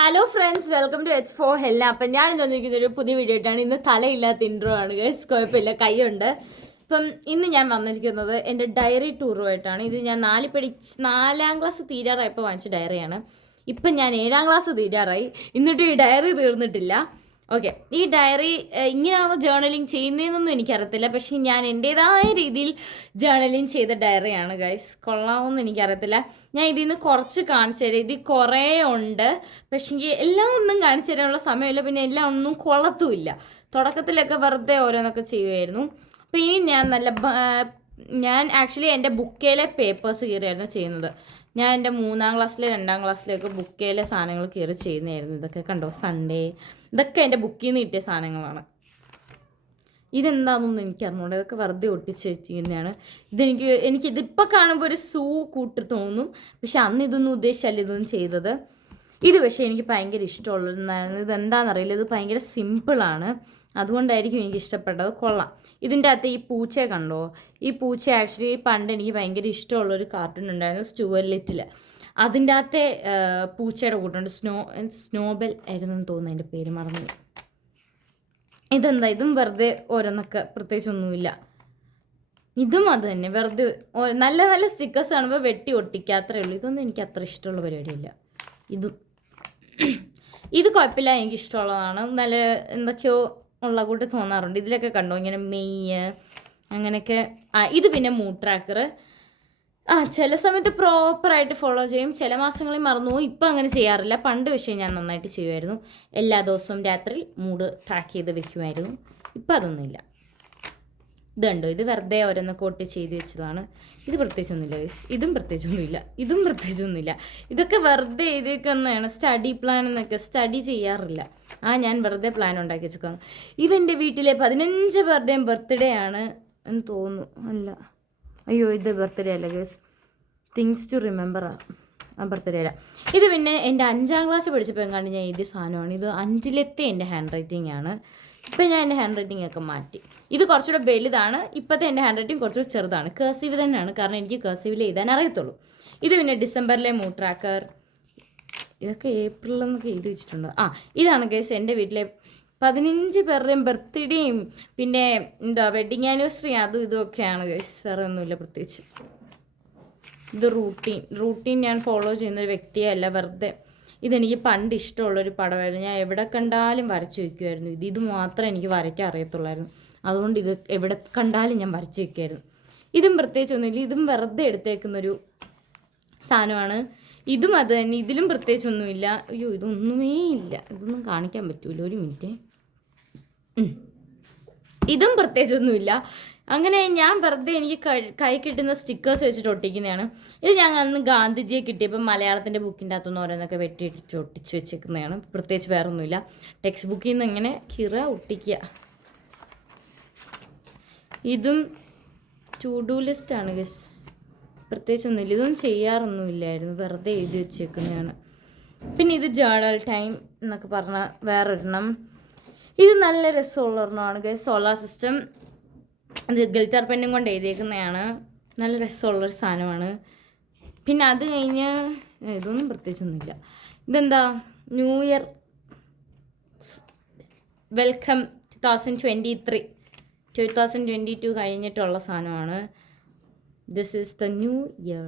Hello friends, welcome to H4 ഹെല്ല. അപ്പം ഞാൻ ഇന്ന് വന്നിരിക്കുന്ന ഒരു പുതിയ വീഡിയോ ആയിട്ടാണ്. ഇന്ന് തലയില്ലാത്ത ഇൻട്രോ ആണ് ഗൈസ്, കുഴപ്പമില്ല, കൈയുണ്ട്. അപ്പം ഇന്ന് ഞാൻ വന്നിരിക്കുന്നത് എൻ്റെ ഡയറി ടൂറുമായിട്ടാണ്. ഇത് ഞാൻ 4ാം ക്ലാസ് തീരാറായപ്പോൾ വാങ്ങിച്ച ഡയറിയാണ്. ഇപ്പം ഞാൻ 7ാം ക്ലാസ് തീരാറായി, എന്നിട്ടും ഈ ഡയറി തീർന്നിട്ടില്ല. ഓക്കെ, ഈ ഡയറി ഇങ്ങനെയാണോ ജേർണലിങ് ചെയ്യുന്നതെന്നൊന്നും എനിക്കറിയത്തില്ല, പക്ഷേ ഞാൻ എൻ്റേതായ രീതിയിൽ ജേർണലിങ് ചെയ്ത ഡയറിയാണ് ഗൈസ്. കൊള്ളാമെന്ന് എനിക്കറിയത്തില്ല. ഞാൻ ഇതിൽ നിന്ന് കുറച്ച് കാണിച്ചു തരാം. ഇതിൽ കുറേ ഉണ്ട്, പക്ഷേ എല്ലാം ഒന്നും കാണിച്ചു തരാനുള്ള സമയമില്ല, പിന്നെ എല്ലാം ഒന്നും കൊള്ളത്തുമില്ല. തുടക്കത്തിലൊക്കെ വെറുതെ ഓരോന്നൊക്കെ ചെയ്യുമായിരുന്നു. അപ്പോൾ ഇനി ഞാൻ ആക്ച്വലി എൻ്റെ ബുക്കിലെ പേപ്പേഴ്സ് കീറിയായിരുന്നു ചെയ്യുന്നത്. ഞാൻ എൻ്റെ 3ാം ക്ലാസ്സിലെ 2ാം ക്ലാസ്സിലേക്ക് ബുക്കിലെ സാധനങ്ങൾ കയറി ചെയ്യുന്നതായിരുന്നു. ഇതൊക്കെ കണ്ടോ, സൺഡേ, ഇതൊക്കെ എൻ്റെ ബുക്കിൽ നിന്ന് കിട്ടിയ സാധനങ്ങളാണ്. ഇതെന്താണെന്നൊന്നും എനിക്കറിഞ്ഞൂടെ, ഇതൊക്കെ വെറുതെ ഒട്ടിച്ച് വെച്ചിരിക്കുന്നതാണ്. എനിക്കിതിപ്പോൾ കാണുമ്പോൾ ഒരു കൂട്ട് തോന്നും, പക്ഷെ അന്ന് ഇതൊന്നും ഉദ്ദേശിച്ചല്ല ഇതൊന്നും ചെയ്തത്. ഇത് പക്ഷേ എനിക്ക് ഭയങ്കര ഇഷ്ടമുള്ളതാണ്. ഇതെന്താണെന്നറിയില്ല, ഇത് ഭയങ്കര സിമ്പിളാണ്, അതുകൊണ്ടായിരിക്കും എനിക്ക് ഇഷ്ടപ്പെട്ടത്. കൊള്ളാം. ഇതിൻ്റെ അകത്ത് ഈ പൂച്ചയെ കണ്ടോ? ഈ പൂച്ച ആക്ച്വലി പണ്ട് എനിക്ക് ഭയങ്കര ഇഷ്ടമുള്ളൊരു കാർട്ടൂൺ ഉണ്ടായിരുന്നു, സ്റ്റുവർട്ട് ലിറ്റിൽ. അതിൻ്റെ അകത്തെ പൂച്ചയുടെ കൂട്ടുണ്ട്. സ്നോബെൽ ആയിരുന്നെന്ന് തോന്നുന്നു, അതിൻ്റെ പേര് മറന്നു. ഇതെന്താ, ഇതും വെറുതെ ഓരോന്നൊക്കെ, പ്രത്യേകിച്ചൊന്നുമില്ല. ഇതും അത് തന്നെ, വെറുതെ നല്ല നല്ല സ്റ്റിക്കേഴ്സ് കാണുമ്പോൾ വെട്ടി ഒട്ടിക്കുക, അത്രയേ ഉള്ളൂ. ഇതൊന്നും എനിക്ക് അത്ര ഇഷ്ടമുള്ള പരിപാടിയില്ല. ഇത് കുഴപ്പമില്ല, എനിക്ക് ഇഷ്ടമുള്ളതാണ്. നല്ല എന്തൊക്കെയോ ഉള്ള കൂട്ട് തോന്നാറുണ്ട്. ഇതിലൊക്കെ കണ്ടോ ഇങ്ങനെ മെയ്യ് അങ്ങനെയൊക്കെ. ഇത് പിന്നെ മൂഡ് ട്രാക്കർ. ചില സമയത്ത് പ്രോപ്പറായിട്ട് ഫോളോ ചെയ്യും, ചില മാസങ്ങളിൽ മറന്നുപോകും. ഇപ്പം അങ്ങനെ ചെയ്യാറില്ല. പണ്ട് പക്ഷേ ഞാൻ നന്നായിട്ട് ചെയ്യുമായിരുന്നു. എല്ലാ ദിവസവും രാത്രി മൂഡ് ട്രാക്ക് ചെയ്ത് വെക്കുമായിരുന്നു. ഇപ്പം അതൊന്നുമില്ല. ഇതുണ്ടോ, ഇത് വെറുതെ ഓരോന്ന് കോട്ട് ചെയ്ത് വെച്ചതാണ്. ഇത് പ്രത്യേകിച്ചൊന്നുമില്ല, ഇതും പ്രത്യേകിച്ചൊന്നുമില്ല. ഇതൊക്കെ വെറുതെ എഴുതിയേക്കുന്നതാണ്. സ്റ്റഡി പ്ലാൻ എന്നൊക്കെ, സ്റ്റഡി ചെയ്യാറില്ല. ഞാൻ വെറുതെ പ്ലാൻ ഉണ്ടാക്കി വെച്ചേക്കാണ്. ഇതെൻ്റെ വീട്ടിലെ 15 പേരുടെയും ബർത്ത്ഡേ ആണ് എന്ന് തോന്നുന്നു. അല്ല, അയ്യോ, ഇത് ബർത്ത്ഡേ അല്ല guys, things to remember birthday അല്ല. ഇത് പിന്നെ എൻ്റെ 5ാം ക്ലാസ് പഠിച്ചപ്പോൾ എങ്ങാണ്ട് ഞാൻ എഴുതിയ സാധനമാണ്. ഇത് 5ലെത്തെ എൻ്റെ ഹാൻഡ് റൈറ്റിംഗ് ആണ്. ഇപ്പം ഞാൻ എൻ്റെ ഹാൻഡ് റൈറ്റിംഗ് ഒക്കെ മാറ്റി. ഇത് കുറച്ചുകൂടെ വലുതാണ്. ഇപ്പോഴത്തെ എൻ്റെ ഹാൻഡ് റൈറ്റിംഗ് കുറച്ചുകൂടെ ചെറുതാണ്. കേഴ്സീവ് തന്നെയാണ്, കാരണം എനിക്ക് കേഴ്സീവിൽ എഴുതാൻ അറിയത്തുള്ളൂ. ഇത് പിന്നെ ഡിസംബറിലെ മൂഡ് ട്രാക്കർ. ഇതൊക്കെ ഏപ്രിലെന്നൊക്കെ എഴുതി വെച്ചിട്ടുണ്ട്. ഇതാണ് ഗൈസ് എൻ്റെ വീട്ടിലെ 15 പേരുടെയും ബർത്ത്ഡേയും പിന്നെ വെഡിങ് ആനിവേഴ്സറി, അതും ഇതൊക്കെയാണ് ഗൈസ്. വേറെ ഒന്നുമില്ല പ്രത്യേകിച്ച്. ഇത് റൂട്ടീൻ ഞാൻ ഫോളോ ചെയ്യുന്നൊരു വ്യക്തിയല്ല, വെറുതെ. ഇതെനിക്ക് പണ്ട് ഇഷ്ടമുള്ളൊരു പടമായിരുന്നു. ഞാൻ എവിടെ കണ്ടാലും വരച്ച് വയ്ക്കുമായിരുന്നു. ഇത് മാത്രമേ എനിക്ക് വരയ്ക്കാൻ അറിയത്തുള്ളായിരുന്നു. അതുകൊണ്ട് ഇത് എവിടെ കണ്ടാലും ഞാൻ വരച്ച് വയ്ക്കുമായിരുന്നു. ഇതും പ്രത്യേകിച്ചൊന്നുമില്ല, ഇതും വെറുതെ എടുത്തേക്കുന്നൊരു സാധനമാണ്. ഇതും അത് തന്നെ, ഇതിലും പ്രത്യേകിച്ചൊന്നുമില്ല. അയ്യോ, ഇതൊന്നുമേ ഇല്ല, ഇതൊന്നും കാണിക്കാൻ പറ്റൂല, ഒരു മിനിറ്റ്. ഇതും പ്രത്യേകിച്ചൊന്നുമില്ല. അങ്ങനെ ഞാൻ വെറുതെ എനിക്ക് കൈ കിട്ടുന്ന സ്റ്റിക്കേഴ്സ് വെച്ചിട്ട് ഒട്ടിക്കുന്നതാണ്. ഇത് ഞാൻ അന്ന് ഗാന്ധിജിയെ കിട്ടിയപ്പോൾ മലയാളത്തിൻ്റെ ബുക്കിൻ്റെ അകത്തുനിന്ന് ഓരോന്നൊക്കെ വെട്ടിയിട്ടിട്ട് ഒട്ടിച്ച് വെച്ചേക്കുന്നതാണ്. പ്രത്യേകിച്ച് വേറെ ഒന്നുമില്ല. ടെക്സ്റ്റ് ബുക്കിൽ നിന്ന് ഇങ്ങനെ ഒട്ടിക്കുക. ഇതും ടു ഡു ലിസ്റ്റാണ് ഗസ്, പ്രത്യേകിച്ചൊന്നുമില്ല. ഇതൊന്നും ചെയ്യാറൊന്നുമില്ലായിരുന്നു, വെറുതെ എഴുതി വെച്ചേക്കുന്നതാണ്. പിന്നെ ഇത് ജേർണൽ ടൈം എന്നൊക്കെ പറഞ്ഞാൽ വേറൊരെണ്ണം. ഇത് നല്ല രസമുള്ള ഒരെണ്ണമാണ് ഗസ്. സോളാർ സിസ്റ്റം, ഇത് ഗിൽറ്റർ പെന്നും കൊണ്ട് എഴുതിയേക്കുന്നതാണ്. നല്ല രസമുള്ളൊരു സാധനമാണ്. പിന്നെ അത് കഴിഞ്ഞ് ഇതൊന്നും പ്രത്യേകിച്ചൊന്നുമില്ല. ഇതെന്താ, ന്യൂ ഇയർ വെൽക്കം 2022 കഴിഞ്ഞിട്ടുള്ള സാധനമാണ്. This is the new year.